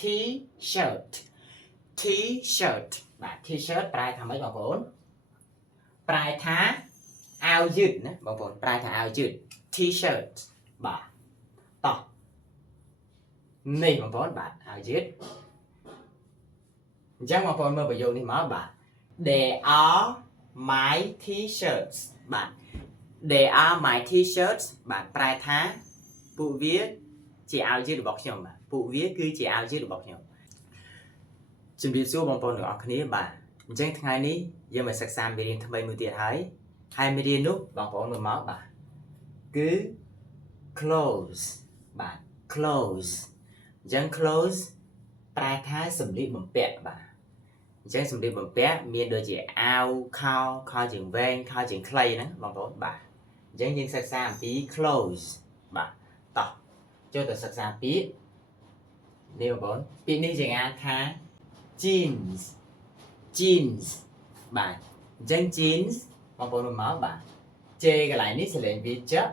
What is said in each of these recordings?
t-shirt t-shirt បាទ t-shirt ប្រែថាម៉េចបងប្អូនប្រែថាអាវយឺតណាបងប្អូនប្រែថាអាវយឺត t-shirt បាទតោះនេះបងប្អូនបាទអាវយឺតអញ្ចឹងបងប្អូនមើលប្រយោគនេះមកបាទ They are my t-shirts បាទ They are my t-shirts បាទប្រែថាពួកវាជាអាវយឺតរបស់ខ្ញុំបាទពួកវាគឺជាអាវយឺតរបស់ខ្ញុំជំរាបសួរបងប្អូនទាំងអស់គ្នាបាទអញ្ចឹងថ្ងៃនេះយើងមកសិក្សាមេរៀនថ្មីមួយទៀតហើយមេរៀននោះបងប្អូនមើលមកបាទគឺ clothes បាទ clothes អញ្ចឹង clothes ប្រែថាសម្លៀកបំពាក់បាទអញ្ចឹងសម្លៀកបំពាក់មានដូចជាអាវខោខោជើងវែងខោជើងខ្លីហ្នឹងបងប្អូនបាទអញ្ចឹងយើងសិក្សាអំពី clothes បាទតោះចូលទៅសិក្សាពាក្យនេះបងប្អូនពាក្យនេះយើងអានថា jeans jeans បាទអញ្ចឹង jeans បងប្អូនមើលមកបាទ J កន្លែងនេះសលេងវាចុះ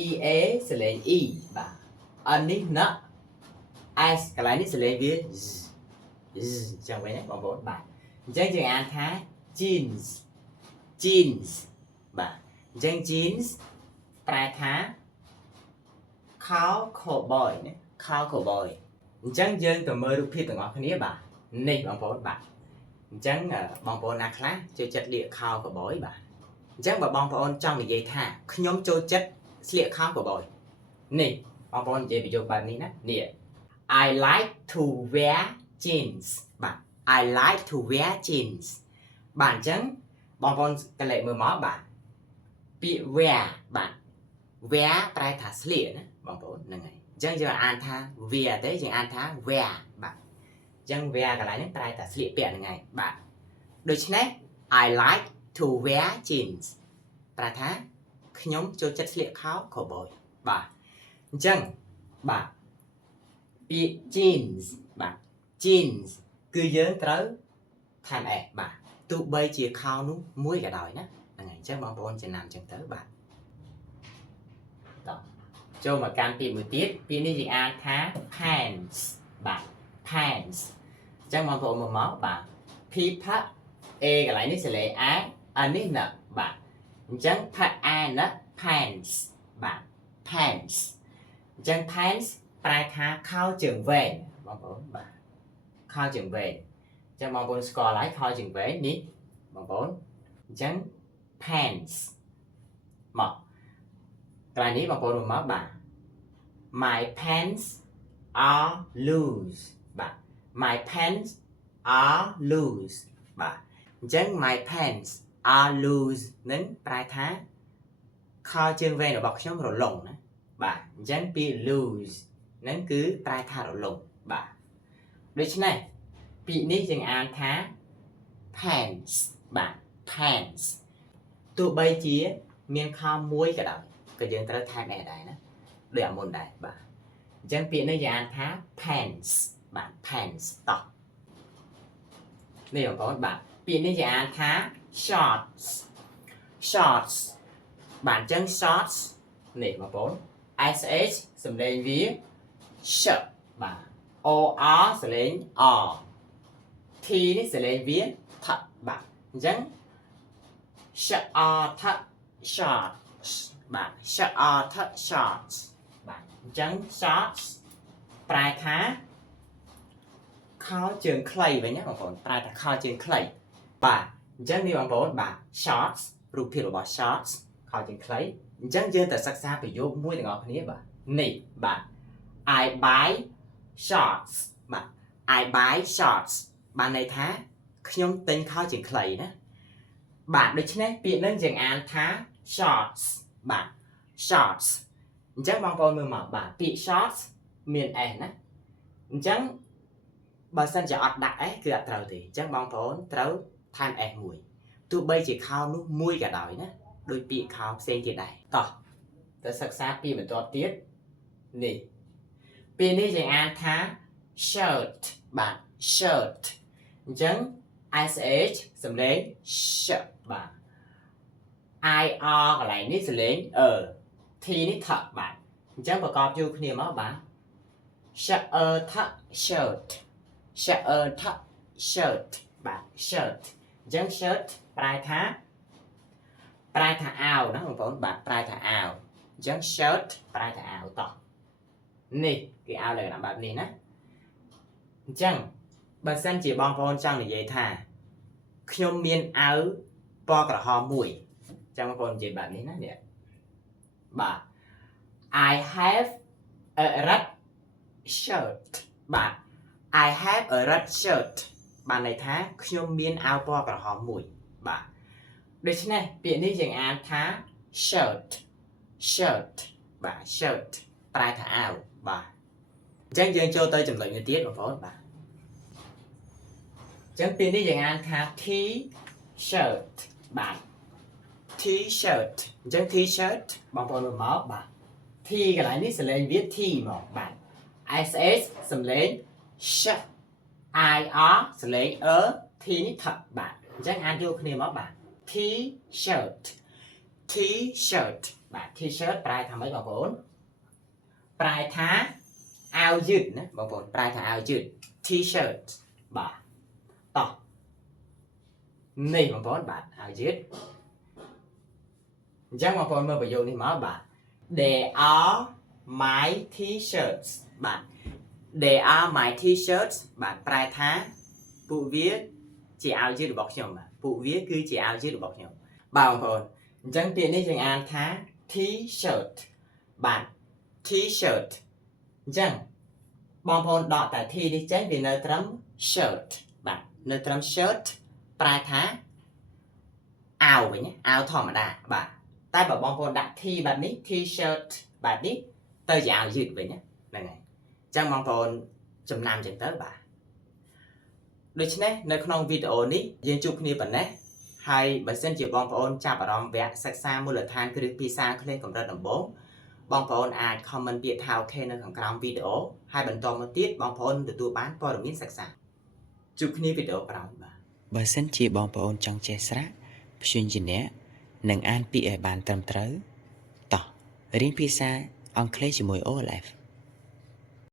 EA សលេង E បាទ N នេះណ S កន្លែងនេះសលេងវាចឹងវិញណាបងប្អូនបាទអញ្ចឹងយើងអានថា jeans jeans បាទអញ្ចឹង jeans ប្រែថាខោ cowboy ណាខោ cowboy អញ្ចឹងយើងទៅមើលរូបភាពទាំងអស់គ្នាបាទនេះបងប្អូនបាទអញ្ចឹងបងប្អូនណាខ្លះចូលចិត្តលាកខោ cowboy បាទអញ្ចឹងបើបងប្អូនចង់និយាយថាខ្ញុំចូលចិត្តស្លៀកខោ cowboy នេះបងប្អូននិយាយប្រយោគបែបនេះណានេះ I like to wear jeans បាទ I like to wear jeans បាទអញ្ចឹងបងប្អូនកលេចមើលមកបាទពាក្យ wear បាទ wear ប្រែថាស្លៀកណាបងប្អូនហ្នឹងហើយអញ្ចឹងយើងអានថា wear ទេយើងអានថា wear បាទអញ្ចឹង wear កន្លែងនេះប្រែថាស្លៀកពាក់ហ្នឹងហើយបាទដូច្នេះ I like to wear jeans ប្រែថាខ្ញុំចូលចិត្តស្លៀកខោ cowboy បាទអញ្ចឹងបាទពាក្យ jeans បាទ jeans គឺយើងត្រូវថែម s បាទទោះបីជាខោនោះមួយក៏ដោយណាហ្នឹងហើយអញ្ចឹងបងប្អូនចំណាំអញ្ចឹងទៅបាទតោះចូលមកកាន់ពាក្យមួយទៀតពាក្យនេះយើងអានថា pants បាទ pants អញ្ចឹងបងប្អូនមើលមកបាទ p ផា a កន្លែងនេះសលេង a អានេះណាបាទអញ្ចឹងផា a ណា pants បាទ pants អញ្ចឹង pants ប្រែថាខោជើងវែងបងប្អូនបាទខោជើងវែងអញ្ចឹងបងប្អូនស្គាល់ហើយខោជើងវែងនេះបងប្អូនអញ្ចឹង pants មកកន្លែងនេះបងប្អូនមើលមកបាទ my pants are loose បាទ my pants are loose បាទអញ្ចឹង my pants are loose នឹងប្រែថាខោជើងវែងរបស់ខ្ញុំរលុងណាបាទអញ្ចឹងពាក្យ loose ហ្នឹងគឺប្រែថារលុងបាទដូច្នេះពាក្យនេះយើងអានថា pants បាទ pants ទោះបីជាមានខោមួយក៏ដោយក៏យើងត្រូវថែម s ដែរណាដូចអាមុនដែរបាទអញ្ចឹងពាក្យនេះយើងអានថា pants បាទ pants តោះនេះបងប្អូនបាទពាក្យនេះយើងអានថា shorts shorts បាទអញ្ចឹង shorts នេះបងប្អូន sh សំឡេងវា sh បាទ or សលេង r t នេះសលេងវាថបាទអញ្ចឹង sh r ថ shorts បាទ sh r ថ shorts បាទអញ្ចឹង shorts ប្រែថាខោជើងខ្លីវិញណាបងប្អូនប្រែថាខោជើងខ្លីបាទអញ្ចឹងនេះបងប្អូនបាទ shorts រូបភាពរបស់ shorts ខោជើងខ្លីអញ្ចឹងយើងទៅសិក្សាប្រយោគមួយទាំងអស់គ្នាបាទនេះបាទ I buy shorts បាទ I buy shorts បានន័យថាខ្ញុំទិញខោជើងខ្លីណាបាទដូច្នេះពាក្យនឹងយើងអានថា shorts បាទ shorts អញ្ចឹងបងប្អូនមើលមកបាទពាក្យ shorts មាន s ណាអញ្ចឹងបើសិនជាអត់ដាក់ s គឺអត់ត្រូវទេអញ្ចឹងបងប្អូនត្រូវថែម s មួយទោះបីជាខោនោះមួយក៏ដោយណាដោយពាក្យខោផ្សេងទៀតដែរតោះទៅសិក្សាពាក្យបន្ទាប់ទៀតនេះពាក្យនេះយើងអានថា shirt បាទ shirt អញ្ចឹង sh សំឡេង sh បាទ ir កន្លែងនេះសំឡេងt នេះថបាទអញ្ចឹងប្រកបយូរគ្នាមកបាទ shirt shirt shirt បាទ shirt អញ្ចឹង shirt ប្រែថាអាវណាបងប្អូនបាទប្រែថាអាវអញ្ចឹង shirt ប្រែថាអាវតោះនេះគឺអាវលក្ខណៈបែបនេះណាអញ្ចឹងបើសិនជាបងប្អូនចង់និយាយថាខ្ញុំមានអាវពណ៌ក្រហមមួយអញ្ចឹងបងប្អូននិយាយបែបនេះណានេះបាទ I have a red shirt បាទ I have a red shirt បានន័យថាខ្ញុំមានអាវពណ៌ក្រហមមួយបាទដូច្នេះពាក្យនេះយើងអានថា shirt បាទ shirt ប្រែថាអាវបាទអញ្ចឹងយើងចូលទៅចំណុចមួយទៀតបងប្អូនបាទអញ្ចឹងពាក្យនេះយើងអានថា t-shirt បាទ t-shirt អញ្ចឹង t-shirt បងប្អូនមើលមកបាទ t កន្លែងនេះសលេងវា t មកបាទ ss សំលេង sh ir សលេង t នេះថឹកបាទអញ្ចឹងអានយកគ្នាមកបាទ t-shirt បាទ t-shirt ប្រែថាម៉េចបងប្អូនប្រែថាអាវយឺតណាបងប្អូនប្រែថាអាវយឺត t-shirt បាទតោះនេះបងប្អូនបាទអាវយឺតអញ្ចឹងបងប្អូនមើលប្រយោគនេះមកបាទ They are my t-shirts បាទ They are my t-shirts បាទប្រែថាពួកវាជាអាវយឺតរបស់ខ្ញុំបាទពួកវាគឺជាអាវយឺតរបស់ខ្ញុំបាទបងប្អូនអញ្ចឹងពាក្យនេះយើងអានថា t-shirt បាទ t-shirt អញ្ចឹងបងប្អូនដកតែ t នេះចេញវានៅត្រឹម shirt បាទនៅត្រឹម shirt ប្រែថាអាវវិញអាវធម្មតាបាទតែបើបងប្អូនដាក់ t បែបនេះ t-shirt បែបនេះទៅជាអាវយឺតវិញហ្នឹងហើយអញ្ចឹងបងប្អូនចំណាំចឹងទៅបាទដូច្នេះនៅក្នុងវីដេអូនេះយើងជួបគ្នាប៉ុណ្ណេះហើយបើសិនជាបងប្អូនចាប់អារម្មណ៍វគ្គសិក្សាមូលដ្ឋានគ្រឹះភាសាអង់គ្លេសកម្រិតដំបូងបងប្អូនអាច comment ពាក្យថាអូខេនៅខាងក្រោមវីដេអូហើយបន្តមកទៀតបងប្អូនទទួលបានព័ត៌មានសិក្សាជួបគ្នាវីដេអូក្រោយបាទបើសិនជាបងប្អូនចង់ចេះស្រាក់ព្យញ្ជនៈនិងអានពាក្យឲ្យបានត្រឹមត្រូវតោះរៀនភាសាអង់គ្លេសជាមួយ OLF